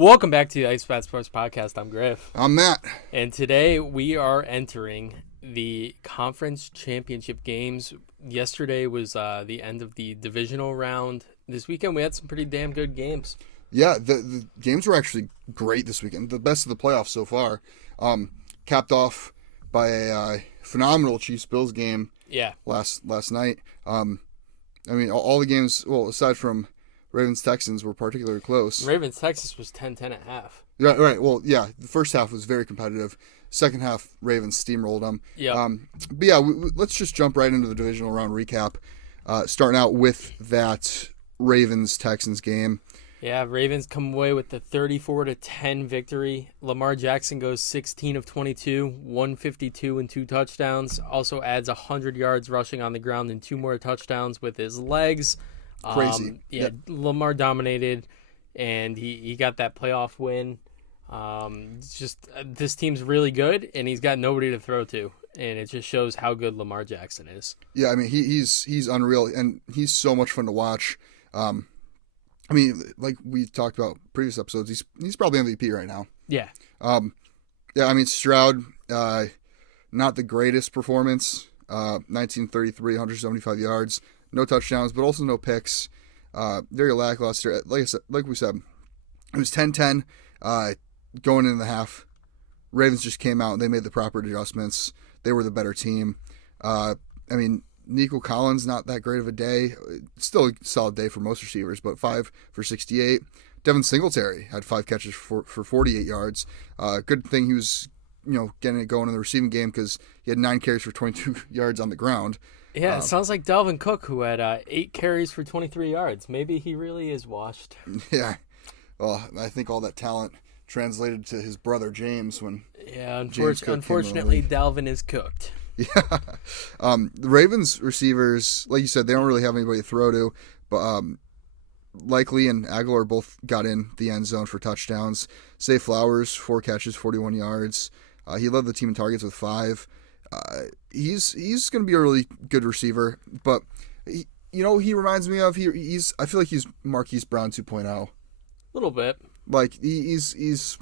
Welcome back to the Ice Bat Sports Podcast. I'm Griff. I'm Matt. And today we are entering the conference championship games. Yesterday was the end of the divisional round. This weekend we had some pretty damn good games. Yeah, the games were actually great this weekend. The best of the playoffs so far. Capped off by a phenomenal Chiefs-Bills game last night. All the games, well, aside from Ravens-Texans, were particularly close. Ravens-Texans was 10-10 at half. Yeah, right. Well, yeah, the first half was very competitive. Second half, Ravens steamrolled them. Yeah. Let's just jump right into the divisional round recap, starting out with that Ravens-Texans game. Yeah, Ravens come away with the 34-10 victory. Lamar Jackson goes 16 of 22, 152 and 2 touchdowns. Also adds 100 yards rushing on the ground and 2 more touchdowns with his legs. Crazy. Yep. Lamar dominated, and he got that playoff win. This team's really good, and he's got nobody to throw to, and it just shows how good Lamar Jackson is. Yeah, I mean he's unreal, and he's so much fun to watch. Like we talked about previous episodes, he's probably MVP right now. Yeah. Stroud, not the greatest performance. 1933, 175 yards, no touchdowns, but also no picks. Very lackluster. Like we said, it was 10-10 going into the half. Ravens just came out and they made the proper adjustments. They were the better team. Nico Collins, not that great of a day. Still a solid day for most receivers, but 5 for 68. Devin Singletary had 5 catches for 48 yards. Good thing he was, getting it going in the receiving game because he had 9 carries for 22 yards on the ground. Yeah, it sounds like Dalvin Cook, who had 8 carries for 23 yards. Maybe he really is washed. Yeah. Well, I think all that talent translated to his brother James when. Yeah, unfortunately, Dalvin is cooked. Yeah. The Ravens receivers, like you said, they don't really have anybody to throw to, but Likely and Aguilar both got in the end zone for touchdowns. Zay Flowers, 4 catches, 41 yards. He led the team in targets with 5. He's going to be a really good receiver, but he reminds me of I feel like he's Marquise Brown 2.0. A little bit. Like he's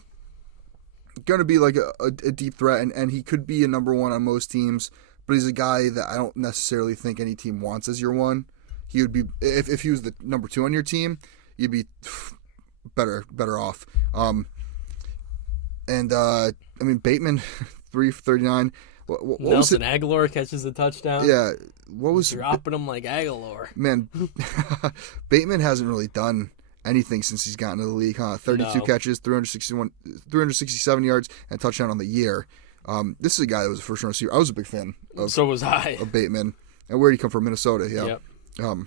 going to be like a deep threat, and he could be a number 1 on most teams, but he's a guy that I don't necessarily think any team wants as your 1. He would be, if he was the number 2 on your team, you'd be better off. Bateman 3 for 39. What Nelson Aguilar catches a touchdown. Yeah, what was dropping him like Aguilar? Man, Bateman hasn't really done anything since he's gotten to the league, huh? 32 catches, 367 yards, and a touchdown on the year. This is a guy that was a first-round receiver. I was a big fan of. So was I. Of Bateman. And where did he come from? Minnesota. Yeah. Yep.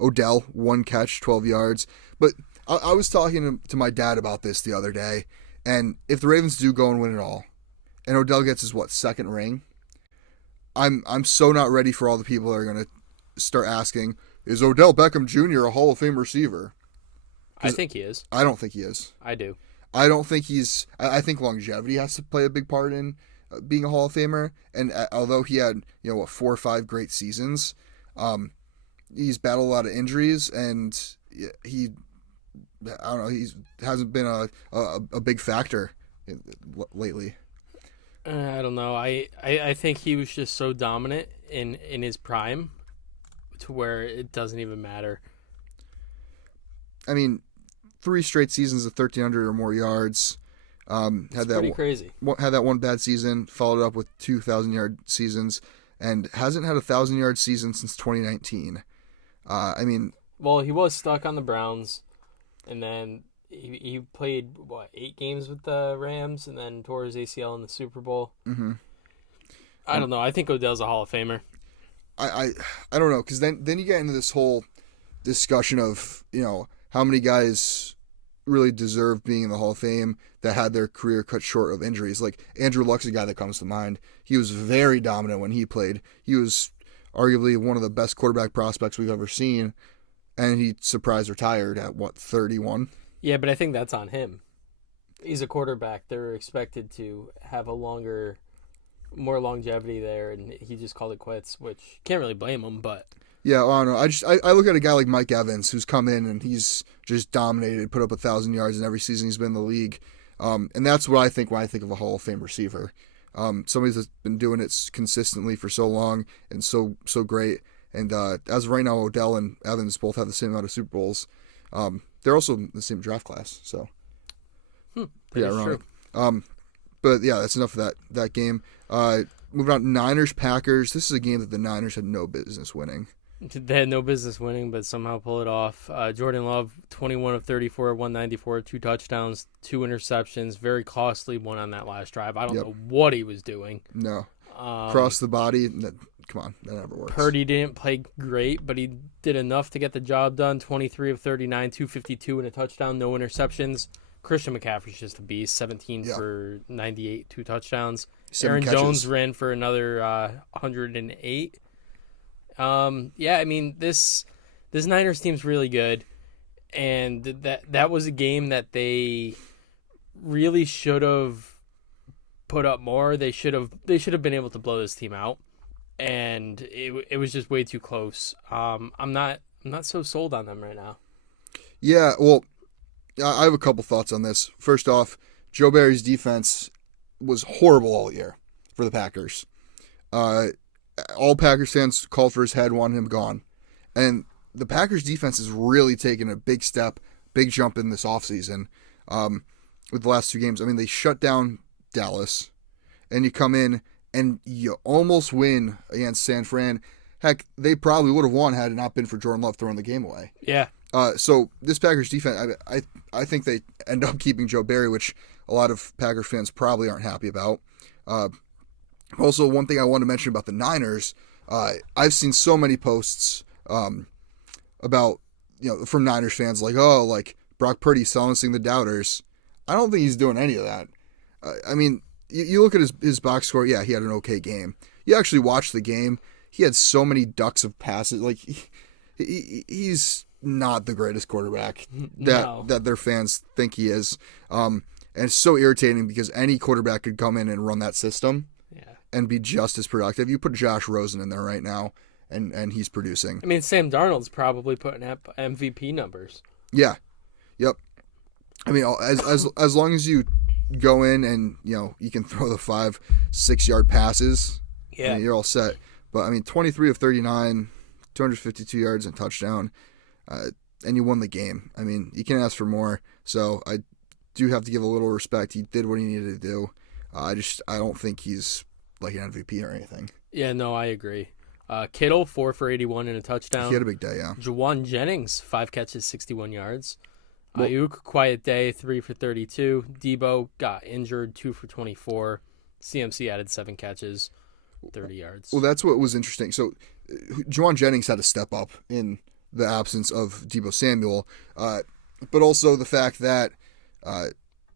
Odell, 1 catch, 12 yards. But I was talking to my dad about this the other day, and if the Ravens do go and win it all, and Odell gets his second ring, I'm so not ready for all the people that are going to start asking, is Odell Beckham Jr. a Hall of Fame receiver? I think he is. I don't think he is. I do. I don't think he's. I think longevity has to play a big part in being a Hall of Famer. And although he had 4 or 5 great seasons, he's battled a lot of injuries, and he hasn't been a big factor lately. I don't know. I think he was just so dominant in his prime to where it doesn't even matter. 3 straight seasons of 1,300 or more yards. Pretty crazy. Had that 1 bad season, followed up with 2 1,000-yard seasons, and hasn't had a 1,000-yard season since 2019. Well, he was stuck on the Browns, and then he played 8 games with the Rams, and then tore his ACL in the Super Bowl. Mm-hmm. I don't know. I think Odell's a Hall of Famer. I don't know, because then you get into this whole discussion of how many guys really deserve being in the Hall of Fame that had their career cut short of injuries. Like Andrew Luck's a guy that comes to mind. He was very dominant when he played. He was arguably one of the best quarterback prospects we've ever seen, and he surprised retired at 31? Yeah, but I think that's on him. He's a quarterback. They're expected to have more longevity there, and he just called it quits, which can't really blame him, but Yeah, well, I don't know. I look at a guy like Mike Evans who's come in and he's just dominated, put up 1,000 yards in every season he's been in the league, and that's what I think when I think of a Hall of Fame receiver. Somebody that's been doing it consistently for so long and so great. And as of right now, Odell and Evans both have the same amount of Super Bowls. They're also in the same draft class, so pretty ironic. But yeah, that's enough of that game. Moving on, Niners Packers. This is a game that the Niners had no business winning. They had no business winning, but somehow pull it off. Jordan Love, 21 of 34, 194, 2 touchdowns, 2 interceptions. Very costly one on that last drive. I don't know what he was doing. No. Cross the body. Come on, that never works. Purdy didn't play great, but he did enough to get the job done. 23 of 39, 252 and a touchdown, no interceptions. Christian McCaffrey's just a beast, 17 for 98, 2 touchdowns. Aaron Jones ran for another 108. I mean, this Niners team's really good, and that was a game that they really should have put up more. They should have been able to blow this team out, and it was just way too close. I'm not so sold on them right now. Yeah, well, I have a couple thoughts on this. First off, Joe Barry's defense was horrible all year for the Packers. All Packers fans called for his head, wanted him gone. And the Packers defense has really taken a big step, big jump in this offseason with the last 2 games. I mean, they shut down Dallas, and you come in and you almost win against San Fran. Heck, they probably would have won had it not been for Jordan Love throwing the game away. Yeah. So this Packers defense, I think they end up keeping Joe Barry, which a lot of Packers fans probably aren't happy about. Also, one thing I want to mention about the Niners, I've seen so many posts about, from Niners fans like Brock Purdy silencing the doubters. I don't think he's doing any of that. I mean, you look at his box score. Yeah, he had an okay game. You actually watch the game. He had so many ducks of passes. Like he's not the greatest quarterback that their fans think he is. And it's so irritating because any quarterback could come in and run that system and be just as productive. You put Josh Rosen in there right now, and he's producing. I mean, Sam Darnold's probably putting up MVP numbers. Yeah. Yep. I mean, as long as you go in and, you can throw the 5-6 yard passes, you're all set. But, I mean, 23 of 39, 252 yards and touchdown, and you won the game. I mean, you can't ask for more. So I do have to give a little respect. He did what he needed to do. I don't think he's like an MVP or anything. Yeah, no, I agree. Kittle, 4 for 81 and a touchdown. He had a big day, yeah. Juwan Jennings, 5 catches, 61 yards. Ayuk, quiet day, 3 for 32. Debo got injured, 2 for 24. CMC added 7 catches, 30 yards. Well, that's what was interesting. So Juwan Jennings had to step up in the absence of Debo Samuel, but also the fact that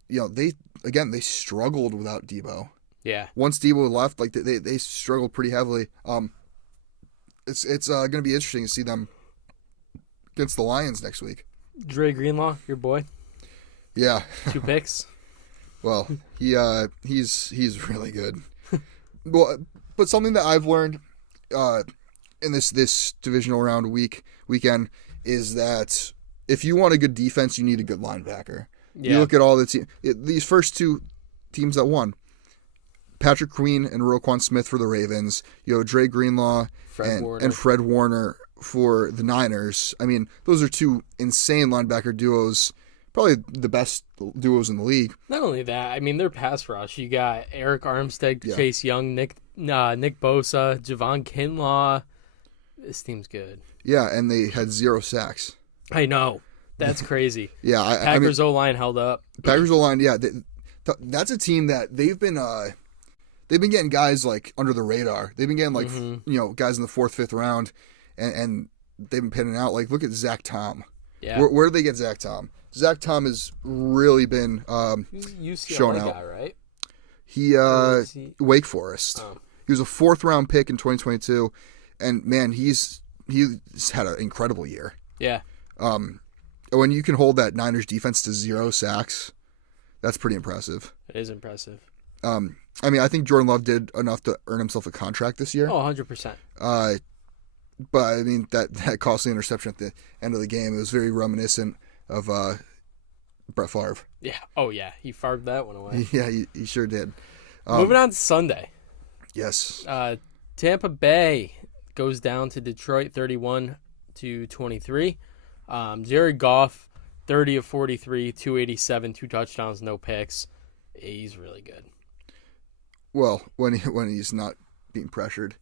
they struggled without Debo. Yeah. Once Debo left, like they struggled pretty heavily. It's going to be interesting to see them against the Lions next week. Dre Greenlaw, your boy. Yeah. 2 picks. Well, he's really good. Well, but something that I've learned in this divisional round weekend is that if you want a good defense, you need a good linebacker. Yeah. You look at all the these first 2 teams that won. Patrick Queen and Roquan Smith for the Ravens. You have Dre Greenlaw and Fred Warner for the Niners. I mean, those are 2 insane linebacker duos, probably the best duos in the league. Not only that, I mean, their pass rush. You got Eric Armstead, Chase Young, Nick Bosa, Javon Kinlaw. This team's good. Yeah, and they had 0 sacks. I know. That's crazy. Yeah, Packers O-line held up. Packers O-line, yeah. That's a team that they've been getting guys like under the radar. They've been getting like guys in the 4th, 5th round, and they've been pinning out. Like, look at Zach Tom. Yeah. Where did they get Zach Tom? Zach Tom has really been shown out. Guy, right? He Wake Forest. Oh. He was a 4th round pick in 2022, and man, he's had an incredible year. Yeah. When you can hold that Niners defense to 0 sacks, that's pretty impressive. It is impressive. I mean, I think Jordan Love did enough to earn himself a contract this year. Oh, 100%. But I mean that costly interception at the end of the game, it was very reminiscent of Brett Favre. Yeah. Oh, yeah. He farted that one away. Yeah, he sure did. Moving on to Sunday. Yes. Tampa Bay goes down to Detroit 31-23. Jared Goff, 30 of 43, 287, 2 touchdowns, no picks. He's really good. Well, when he's not being pressured.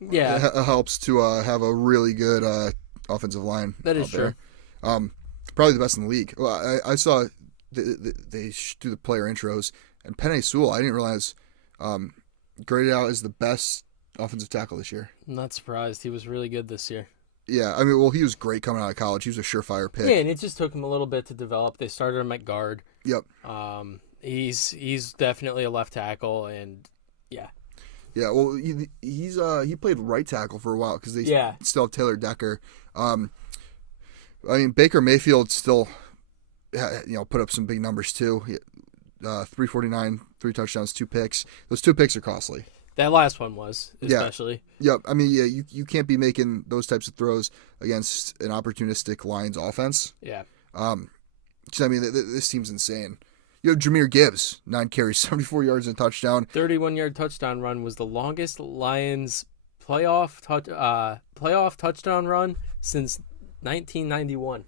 Yeah. It helps to have a really good offensive line. That is true. Probably the best in the league. Well, I saw they do the player intros, and Penei Sewell, I didn't realize, graded out as the best offensive tackle this year. I'm not surprised. He was really good this year. Yeah, I mean, well, he was great coming out of college. He was a surefire pick. Yeah, and it just took him a little bit to develop. They started him at guard. Yep. He's definitely a left tackle, and yeah. Yeah, well, he played right tackle for a while because they still have Taylor Decker. I mean, Baker Mayfield still, put up some big numbers too. 349, 3 touchdowns, 2 picks. Those 2 picks are costly. That last one was, especially. Yeah. Yep. I mean, you can't be making those types of throws against an opportunistic Lions offense. Yeah. I mean, this team's insane. You have Jahmyr Gibbs, 9 carries, 74 yards and a touchdown. 31-yard touchdown run was the longest Lions playoff touchdown run since 1991.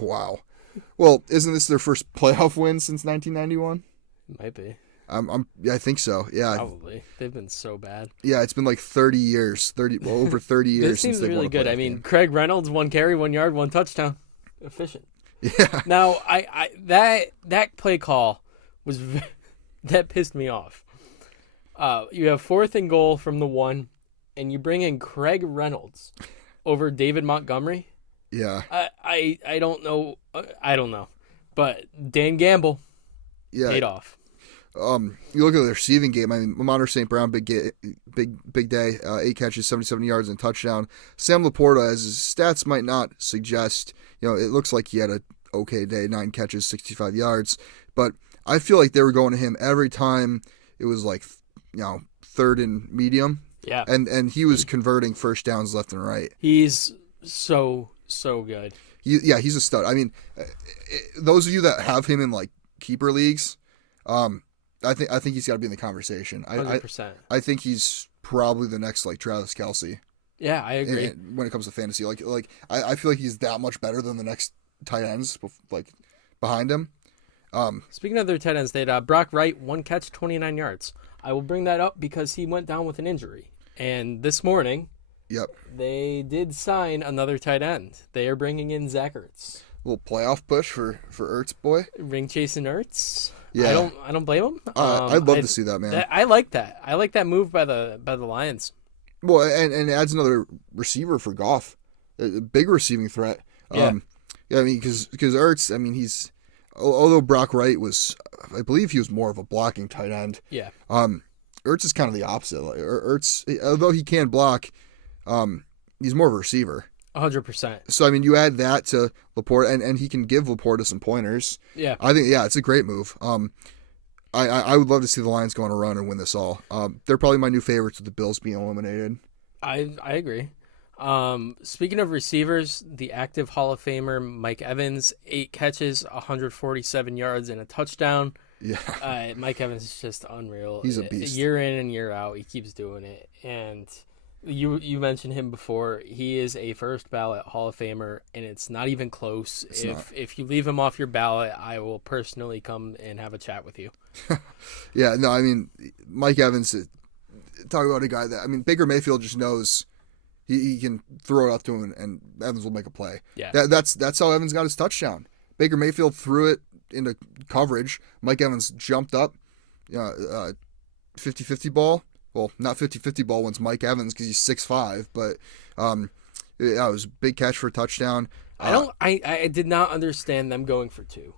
Wow. Well, isn't this their first playoff win since 1991? Might be. I think so. Yeah. Probably. They've been so bad. Yeah, it's been like 30 years, over 30 years. This seems really good. I mean, game. Craig Reynolds, 1 carry, 1 yard, 1 touchdown. Efficient. Yeah. Now, that play call was that pissed me off. You have 4th and goal from the 1, and you bring in Craig Reynolds over David Montgomery. Yeah. I don't know. I don't know. But Dan Gamble paid off. You look at the receiving game. I mean, Lamar St. Brown, big day, 8 catches, 77 yards, and a touchdown. Sam Laporta, as his stats might not suggest, it looks like he had a okay day, 9 catches, 65 yards. But I feel like they were going to him every time it was like, 3rd and medium. Yeah. And he was converting first downs left and right. He's so good. He's a stud. I mean, those of you that have him in like keeper leagues, I think he's got to be in the conversation. 100%. I think he's probably the next like Travis Kelce. Yeah, I agree. When it comes to fantasy, I feel like he's that much better than the next tight ends like behind him. Speaking of their tight ends, they had Brock Wright, 1 catch, 29 yards. I will bring that up because he went down with an injury, and this morning, they did sign another tight end. They are bringing in Zach Ertz. A little playoff push for Ertz boy. Ring chasing Ertz. Yeah, I don't blame him. I'd love to see that, man. I like that. I like that move by the Lions. Well, and it adds another receiver for Goff, a big receiving threat. Yeah. I mean, because Ertz, I mean, although Brock Wright was, I believe he was more of a blocking tight end. Yeah. Ertz is kind of the opposite. Ertz, although he can block, he's more of a receiver. 100%. So, I mean, you add that to Laporta, and he can give Laporta some pointers. Yeah. I think, it's a great move. I would love to see the Lions go on a run and win this all. They're probably my new favorites with the Bills being eliminated. I agree. Speaking of receivers, the active Hall of Famer Mike Evans, 8 catches, 147 yards, and a touchdown. Yeah. Mike Evans is just unreal. He's a beast. Year in and year out, he keeps doing it. And you mentioned him before. He is a first ballot Hall of Famer, and it's not even close. If you leave him off your ballot, I will personally come and have a chat with you. Yeah, no, I mean, Mike Evans, talk about a guy that, I mean, Baker Mayfield just knows he can throw it up to him and Evans will make a play. Yeah. That's how Evans got his touchdown. Baker Mayfield threw it into coverage. Mike Evans jumped up, 50-50 ball. Well, not 50-50 ball when it's Mike Evans because he's 6'5", but it was a big catch for a touchdown. I did not understand them going for 2.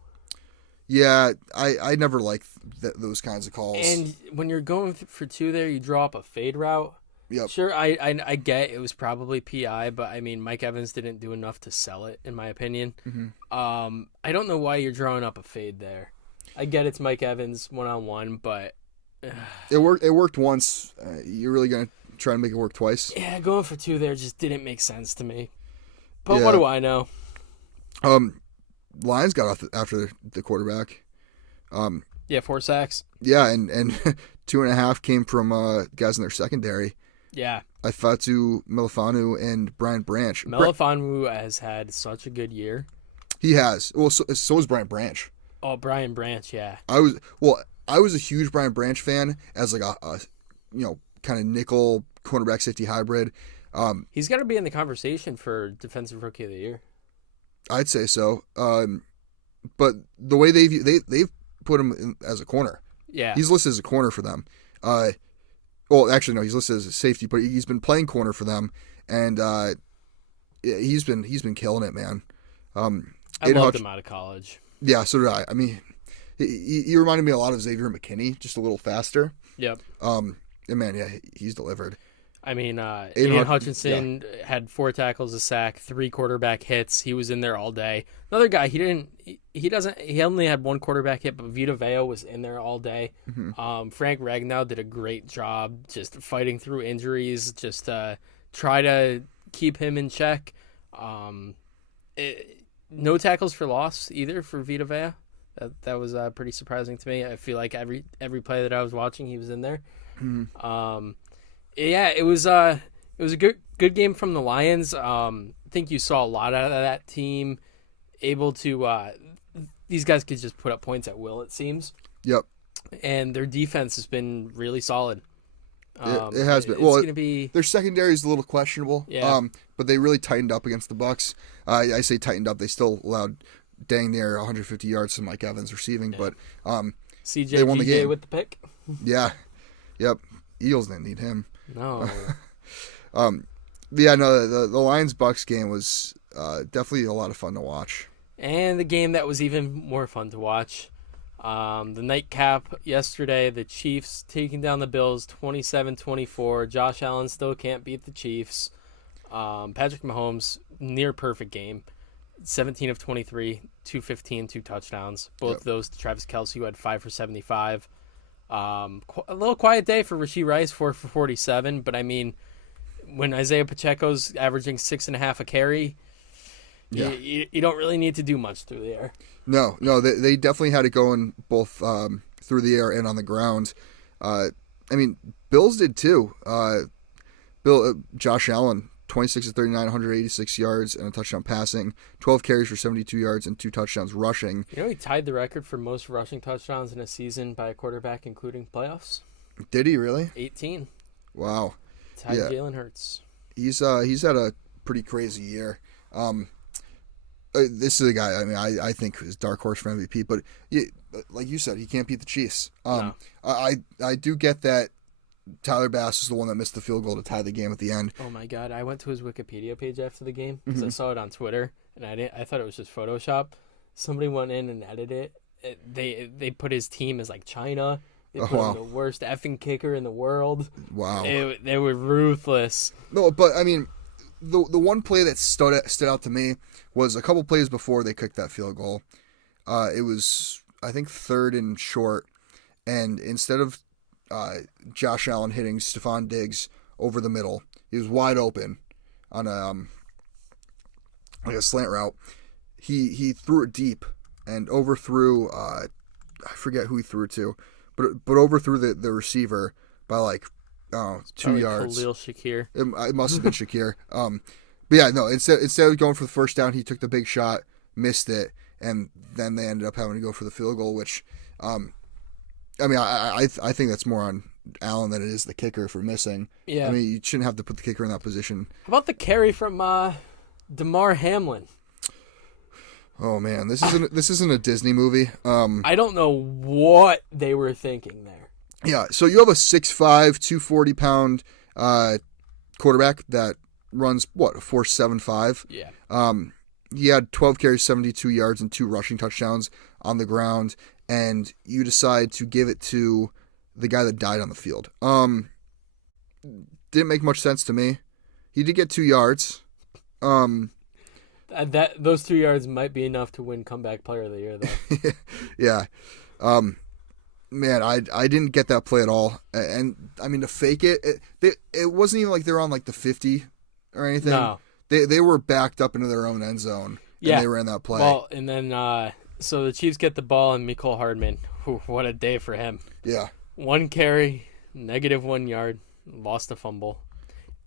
Yeah, I never liked those kinds of calls. And when you're going for 2 there, you draw up a fade route. Yep. Sure, I get it was probably PI, but I mean Mike Evans didn't do enough to sell it, in my opinion. Mm-hmm. I don't know why you're drawing up a fade there. I get it's Mike Evans 1-on-1, but it worked once. You're really gonna try to make it work twice. Yeah, going for 2 there just didn't make sense to me. But Yeah. what do I know? Lions got off after the quarterback. Yeah, 4 sacks. Yeah, and 2.5 came from guys in their secondary. Yeah. Ifatu Melifanu and Brian Branch. Melifanu has had such a good year. He has. Well, so is Brian Branch. Oh, Brian Branch, yeah. I was a huge Brian Branch fan as like a kind of nickel cornerback safety hybrid. He's got to be in the conversation for Defensive Rookie of the Year. I'd say so. But the way they've put him in as a corner. Yeah. He's listed as a corner for them. Well, actually, no, he's listed as a safety, but he's been playing corner for them, and he's been killing it, man. I loved him out of college. Yeah, so did I. I mean, he reminded me a lot of Xavier McKinney, just a little faster. Yep. And man, yeah, he's delivered. I mean, Aiden Hutchinson had 4 tackles, a sack, 3 quarterback hits. He was in there all day. Another guy, he only had 1 quarterback hit, but Vita Vea was in there all day. Mm-hmm. Frank Ragnow did a great job just fighting through injuries, just try to keep him in check. No tackles for loss either for Vita Vea. That was pretty surprising to me. I feel like every play that I was watching, he was in there. Mm-hmm. Yeah, it was a good game from the Lions. I think you saw a lot out of that team. Able to these guys could just put up points at will, it seems. Yep. And their defense has been really solid. It has been. It's Well, gonna be their secondary is a little questionable. Yeah. But they really tightened up against the Bucs. I say tightened up. They still allowed dang near 150 yards to Mike Evans receiving, but CJ they won the game with the pick. Yeah. Yep. Eagles didn't need him. No. Yeah, no, the Lions-Bucs game was definitely a lot of fun to watch. And the game that was even more fun to watch, the nightcap yesterday, the Chiefs taking down the Bills 27-24. Josh Allen still can't beat the Chiefs. Patrick Mahomes, near perfect game. 17 of 23, 215, 2 touchdowns. Both of those to Travis Kelce, who had 5 for 75. A little quiet day for Rashee Rice, 4 for 47. But, I mean, when Isaiah Pacheco's averaging 6.5 a carry, you don't really need to do much through the air. No, they definitely had it going both through the air and on the ground. I mean, Bills did too. Josh Allen, 26 of 39, 186 yards and a touchdown passing, 12 carries for 72 yards and 2 touchdowns rushing. You know, he tied the record for most rushing touchdowns in a season by a quarterback, including playoffs. Did he really? 18. Wow. Tied Jalen Hurts. He's had a pretty crazy year. This is a guy, I mean, I think is dark horse for MVP, but like you said, he can't beat the Chiefs. No. I do get that Tyler Bass is the one that missed the field goal to tie the game at the end. Oh my God! I went to his Wikipedia page after the game because I saw it on Twitter, and I thought it was just Photoshop. Somebody went in and edited it. They put his team as like China. They put him the worst effing kicker in the world. Wow. They were ruthless. No, but I mean, the one play that stood out to me was a couple plays before they kicked that field goal. It was, I think, 3rd and short, and instead of Josh Allen hitting Stephon Diggs over the middle, he was wide open on a slant route. He threw it deep and overthrew. I forget who he threw it to, but overthrew the receiver by like 2 yards. Khalil Shakir. It must have been Shakir. But yeah, no. Instead of going for the first down, he took the big shot, missed it, and then they ended up having to go for the field goal. Which, I mean, I think that's more on Allen than it is the kicker for missing. Yeah. I mean, you shouldn't have to put the kicker in that position. How about the carry from DeMar Hamlin? Oh man, this isn't a Disney movie. I don't know what they were thinking there. Yeah, so you have a 6'5", 240-pound quarterback that runs, a 4.75? Yeah. He had 12 carries, 72 yards, and 2 rushing touchdowns on the ground, and you decide to give it to the guy that died on the field. Didn't make much sense to me. He did get 2 yards. Those 2 yards might be enough to win Comeback Player of the Year, though. Yeah. Man, I didn't get that play at all. And I mean, to fake it wasn't even like they were on like the 50 or anything. No. They were backed up into their own end zone. Yeah. And they ran that play. Well, and then so the Chiefs get the ball, and Mecole Hardman, what a day for him. Yeah. 1 carry, -1 yard, lost a fumble.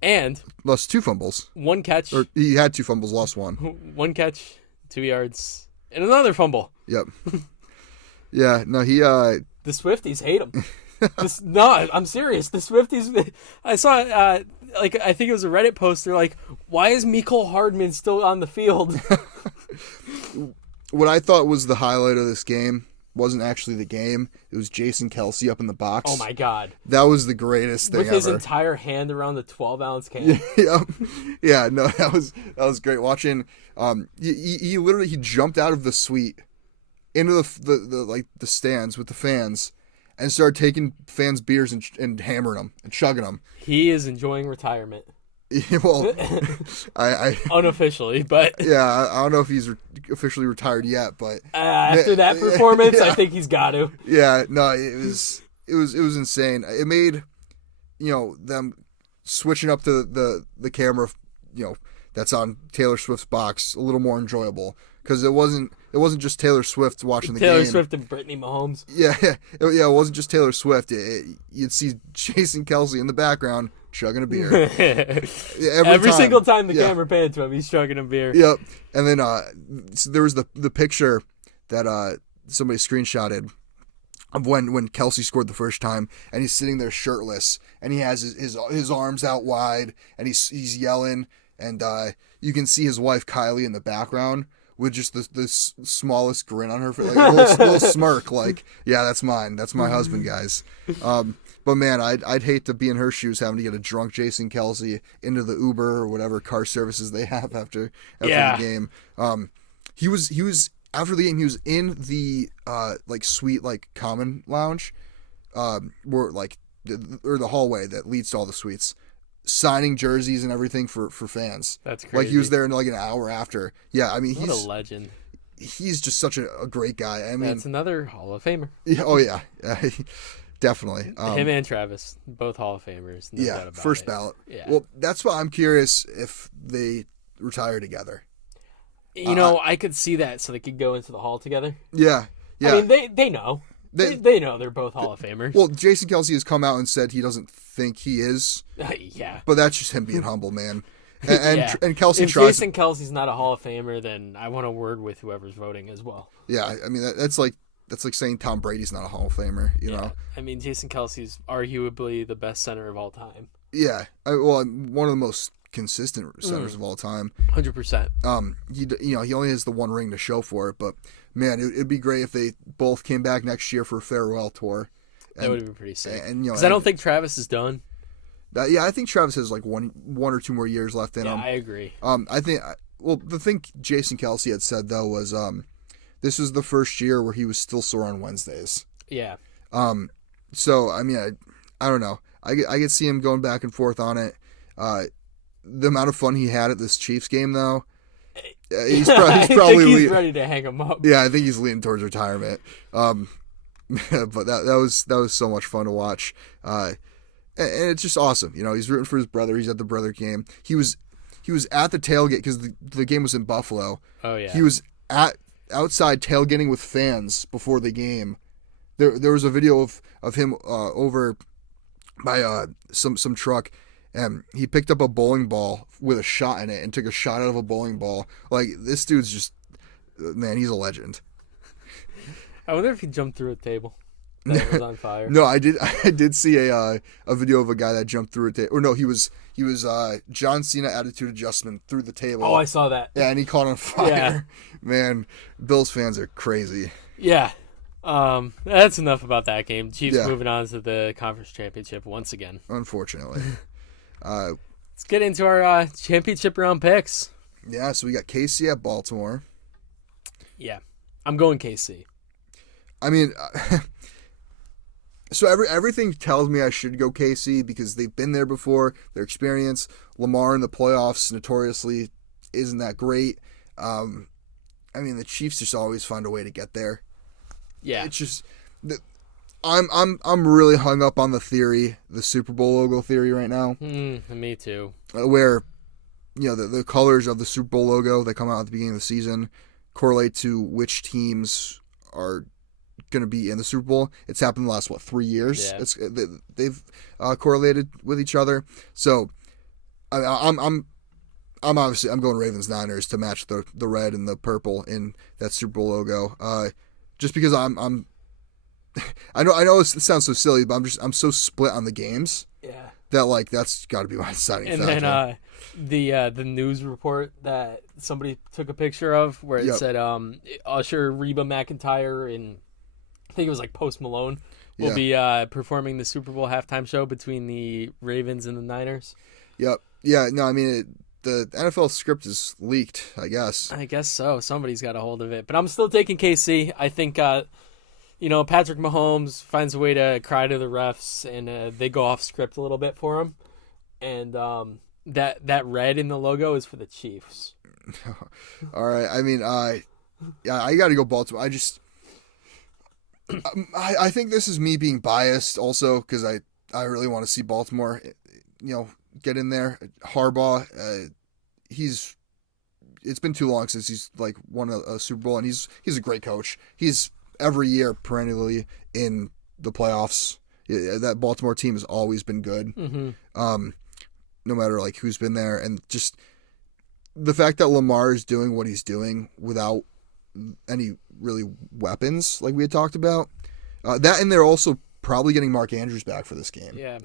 And Lost 2 fumbles. 1 catch. Or he had 2 fumbles, lost 1. 1 catch, 2 yards, and another fumble. Yep. Yeah, no, he The Swifties hate him. No, I'm serious. The Swifties. I saw, I think it was a Reddit post. They're like, "Why is Mecole Hardman still on the field?" What I thought was the highlight of this game wasn't actually the game. It was Jason Kelsey up in the box. Oh my god! That was the greatest thing With his ever. entire hand around the 12-ounce can. Yeah. No, that was great watching. He literally jumped out of the suite into the stands with the fans and started taking fans' beers and hammering them and chugging them. He is enjoying retirement. Well, I Unofficially, but yeah, I don't know if he's officially retired yet, but after that performance, yeah. I think he's got to. Yeah, no, it was insane. It made them switching up to the camera, that's on Taylor Swift's box a little more enjoyable because it wasn't just Taylor Swift watching the game. Taylor Swift and Brittany Mahomes. Yeah, it wasn't just Taylor Swift. You'd see Jason Kelsey in the background chugging a beer. Every single time the camera panned to him, he's chugging a beer. Yep. And then so there was the picture that somebody screenshotted of when Kelsey scored the first time, and he's sitting there shirtless, and he has his arms out wide, and he's yelling, and you can see his wife Kylie in the background with just the smallest grin on her face, like a little smirk, like, yeah, that's mine. That's my husband, guys. But man, I'd hate to be in her shoes having to get a drunk Jason Kelsey into the Uber or whatever car services they have after the game. He was after the game. He was in the suite common lounge, where or the hallway that leads to all the suites, signing jerseys and everything for fans. That's crazy. He was there in an hour after. Yeah, I mean, what a legend. He's just such a great guy. I mean, that's another Hall of Famer. Oh yeah. Definitely. Him and Travis, both Hall of Famers. No doubt about first it. ballot. Yeah. Well, that's why I'm curious if they retire together. I could see that, so they could go into the Hall together. Yeah. I mean, they know. They know they're both Hall of Famers. Well, Jason Kelsey has come out and said he doesn't think he is. Yeah. But that's just him being humble, man. And Kelsey if tries. Jason Kelsey's not a Hall of Famer, then I want a word with whoever's voting as well. Yeah, I mean that's like saying Tom Brady's not a Hall of Famer. You know. I mean, Jason Kelsey's arguably the best center of all time. Yeah. One of the most consistent centers of all time. 100%. He only has the one ring to show for it, but man, it'd be great if they both came back next year for a farewell tour. That would be pretty sick. Because I don't think Travis is done. I think Travis has one or two more years left in him. Yeah, I agree. I think the thing Jason Kelsey had said though was this was the first year where he was still sore on Wednesdays. Yeah. So I mean, I don't know. I could see him going back and forth on it. The amount of fun he had at this Chiefs game though, he's probably he's ready to hang him up. Yeah, I think he's leaning towards retirement. But that was so much fun to watch. And it's just awesome. He's rooting for his brother. He's at the brother game. He was at the tailgate because the game was in Buffalo. Oh yeah. He was outside tailgating with fans before the game. There was a video of him over by some truck, and he picked up a bowling ball with a shot in it and took a shot out of a bowling ball. Like, this dude's just, man, he's a legend. I wonder if he jumped through a table that was on fire. No, I did see a video of a guy that jumped through a table. Or no, he was John Cena attitude adjustment through the table. Oh, I saw that. Yeah, and he caught on fire. Yeah. Man, Bills fans are crazy. Yeah. That's enough about that game. Chiefs moving on to the conference championship once again. Unfortunately. Let's get into our championship round picks. Yeah, so we got KC at Baltimore. Yeah. I'm going KC. I mean, so everything tells me I should go KC because they've been there before. Their experience. Lamar in the playoffs notoriously isn't that great. I mean, the Chiefs just always find a way to get there. Yeah. It's just I'm really hung up on the Super Bowl logo theory right now. Me too. Where, the colors of the Super Bowl logo that come out at the beginning of the season correlate to which teams are going to be in the Super Bowl. It's happened the last 3 years. Yeah. They've correlated with each other. So I'm obviously I'm going Ravens Niners to match the red and the purple in that Super Bowl logo. Just because I know it sounds so silly, but I'm so split on the games. Yeah. That that's got to be my deciding factor. And then the news report that somebody took a picture of where it said Usher, Reba McEntire, and I think it was like Post Malone will be performing the Super Bowl halftime show between the Ravens and the Niners. Yep. Yeah. No, I mean the NFL script is leaked, I guess. I guess so. Somebody's got a hold of it, but I'm still taking KC. I think Patrick Mahomes finds a way to cry to the refs, and they go off script a little bit for him. And that red in the logo is for the Chiefs. All right. I mean, I got to go Baltimore. I think this is me being biased also because I really want to see Baltimore, get in there. Harbaugh, it's been too long since he's won a Super Bowl, and he's a great coach. He's every year perennially in the playoffs. That Baltimore team has always been good. Mm-hmm. No matter who's been there, and just the fact that Lamar is doing what he's doing without any really weapons like we had talked about. That, and they're also probably getting Mark Andrews back for this game. Yeah.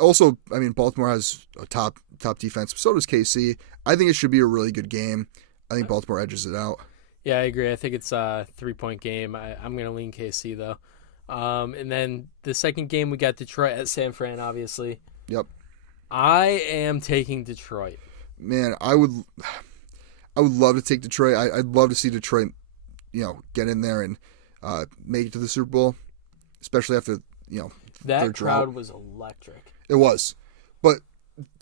Also, I mean, Baltimore has a top defense. So does KC. I think it should be a really good game. I think Baltimore edges it out. Yeah, I agree. I think it's a 3-point game. I'm going to lean KC, though. And then the second game, we got Detroit at San Fran, obviously. Yep. I am taking Detroit. Man, I would love to take Detroit. I'd love to see Detroit, get in there and make it to the Super Bowl, especially after, that crowd was electric. It was. But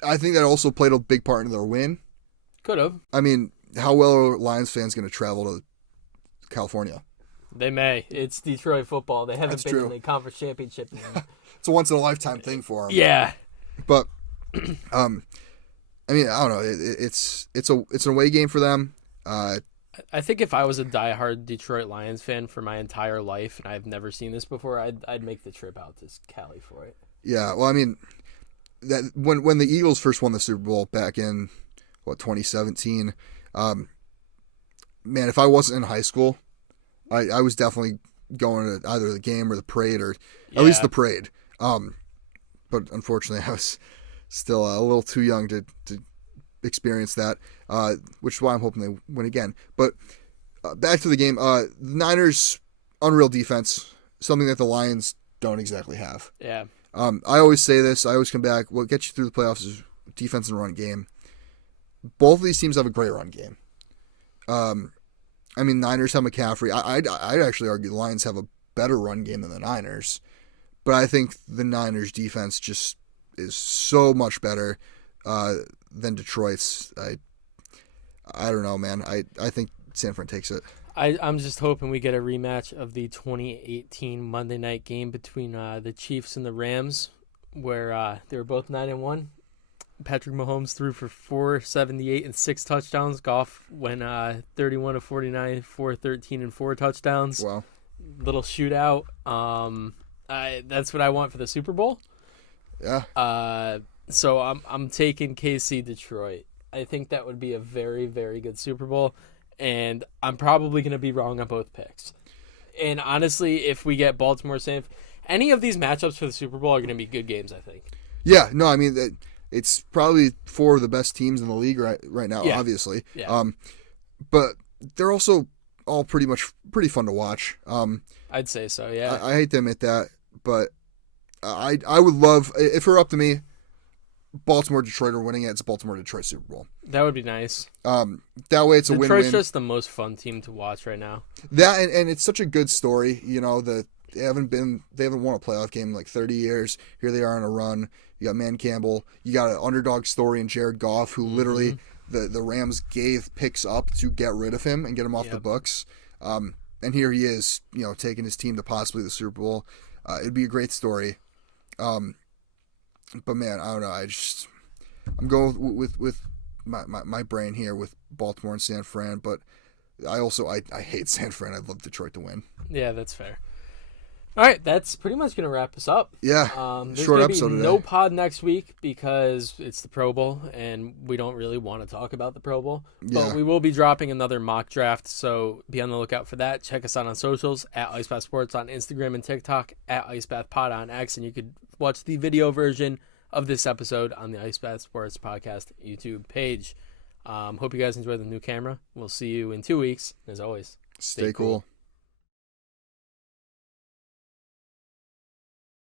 I think that also played a big part in their win. Could have. I mean, how well are Lions fans going to travel to California? They may. It's Detroit football. They haven't been in the conference championship. It's a once-in-a-lifetime thing for them. Yeah. But, I mean, I don't know. It's an away game for them. I think if I was a diehard Detroit Lions fan for my entire life, and I've never seen this before, I'd make the trip out to Cali for it. Yeah, well, I mean, that when the Eagles first won the Super Bowl back in 2017, man, if I wasn't in high school, I was definitely going to either the game or the parade, or at least the parade. But unfortunately, I was still a little too young to experience that, which is why I'm hoping they win again. But back to the game, the Niners, unreal defense, something that the Lions don't exactly have. Yeah. I always say this. I always come back. What gets you through the playoffs is defense and run game. Both of these teams have a great run game. I mean, Niners have McCaffrey. I'd actually argue the Lions have a better run game than the Niners. But I think the Niners defense just is so much better than Detroit's. I don't know, man. I think San Fran takes it. I'm just hoping we get a rematch of the 2018 Monday night game between the Chiefs and the Rams, where they were both 9-1. Patrick Mahomes threw for 478 and 6 touchdowns. Goff went 31 of 49, 413 and 4 touchdowns. Wow. Little shootout. That's what I want for the Super Bowl. Yeah. So I'm taking KC Detroit. I think that would be a very, very good Super Bowl, and I'm probably going to be wrong on both picks. And honestly, if we get Baltimore safe, any of these matchups for the Super Bowl are going to be good games, I think. Yeah, no, I mean, it's probably 4 of the best teams in the league right now, obviously. Yeah. But they're also all pretty fun to watch. I'd say so, yeah. I hate to admit that, but I would love, if it were up to me, Baltimore-Detroit are winning it. It's a Baltimore-Detroit Super Bowl. That would be nice. That way it's a win-win. Detroit's just the most fun team to watch right now. That and it's such a good story. They haven't won a playoff game in like 30 years. Here they are on a run. You got Man Campbell. You got an underdog story in Jared Goff, who literally the Rams gave picks up to get rid of him and get him off the books. And here he is, taking his team to possibly the Super Bowl. It'd be a great story. But man, I don't know. I'm going with my brain here with Baltimore and San Fran, but I hate San Fran. I'd love Detroit to win. Yeah, that's fair. All right, that's pretty much going to wrap us up. Yeah, there's short gonna episode be today. no pod next week because it's the Pro Bowl, and we don't really want to talk about the Pro Bowl. Yeah. But we will be dropping another mock draft, so be on the lookout for that. Check us out on socials, at IceBath Sports on Instagram and TikTok, at IceBathPod on X, and you could watch the video version of this episode on the IceBath Sports Podcast YouTube page. Hope you guys enjoy the new camera. We'll see you in 2 weeks. As always, Stay cool.